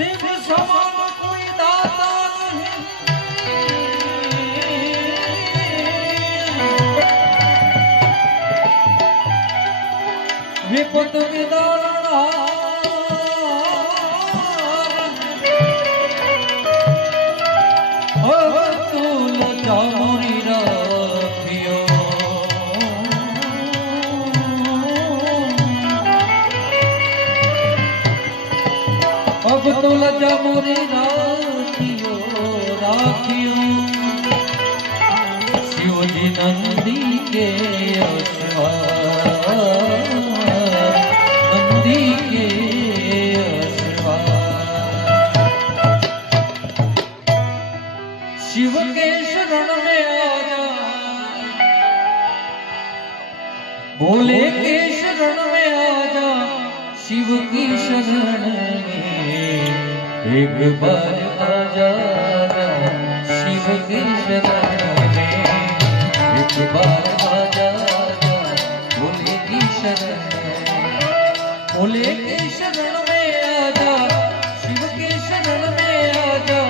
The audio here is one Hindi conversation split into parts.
शिव समान कोई दाता नहीं, विपत विदारणा अतुल जामुरी राखियो। अतुल जामुरी राखियो राखियो, शिवजी नंदी के आशीर्वाद, नंदी के आशीर्वाद। शिव के शरण में आजा, भोले के शरण में आजा, शिव की शरण में एक बार आजा, शिव की शरण में एक बार आजा, भोले की शरण में, भोले के शरण में आजा, शिव के शरण में आजा,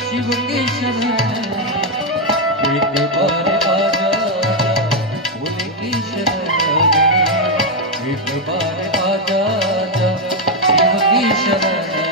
शिव के शरण में एक बार आजा, भोले की शरण में एक बार आजा, शिव की शरण में।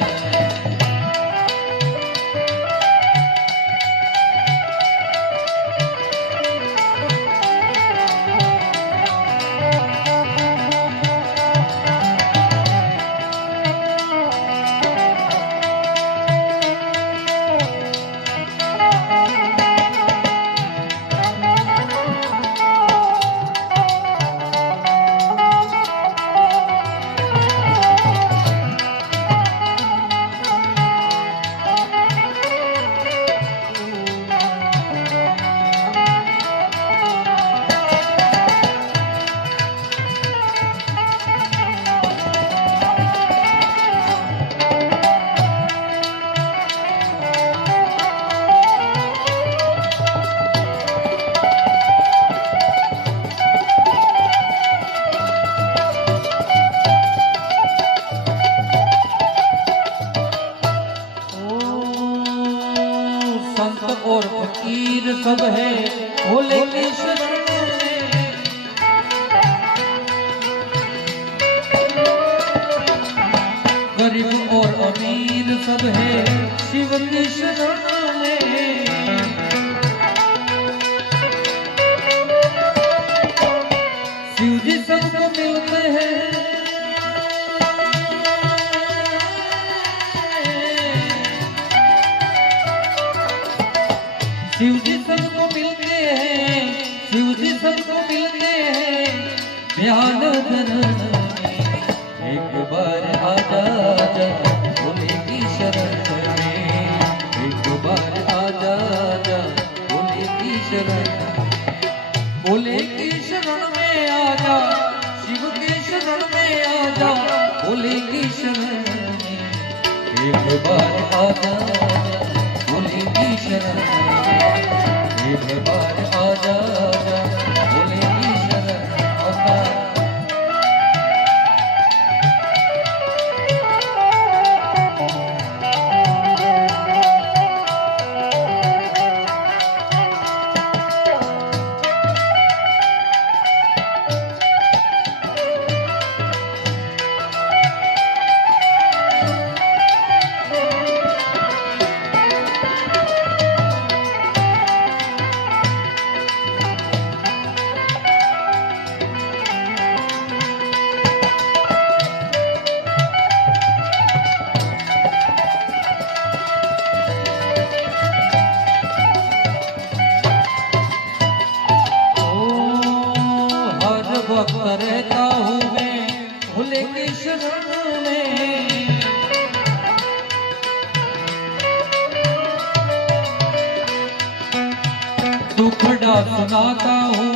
और फकीर सब है भोले की शरण में, गरीब और अमीर सब है शिव की शरण में। शिव जी सबको मिलते हैं, शिव जी सबको मिलते हैं, शिव जी सबको मिलते हैं, ध्यान धरण में एक बार आजा, भोले की शरण में एक बार आजा, भोले की शरण, भोले की शरण में आजा, शिव के शरण में आजा, भोले की शरण में एक बार आजा, भोले की शरण में एक बार आजा, भोले की शरण आजा। वक्त रहता हूँ मैं भोले की शरण में, दुखड़ा सुनाता हूँ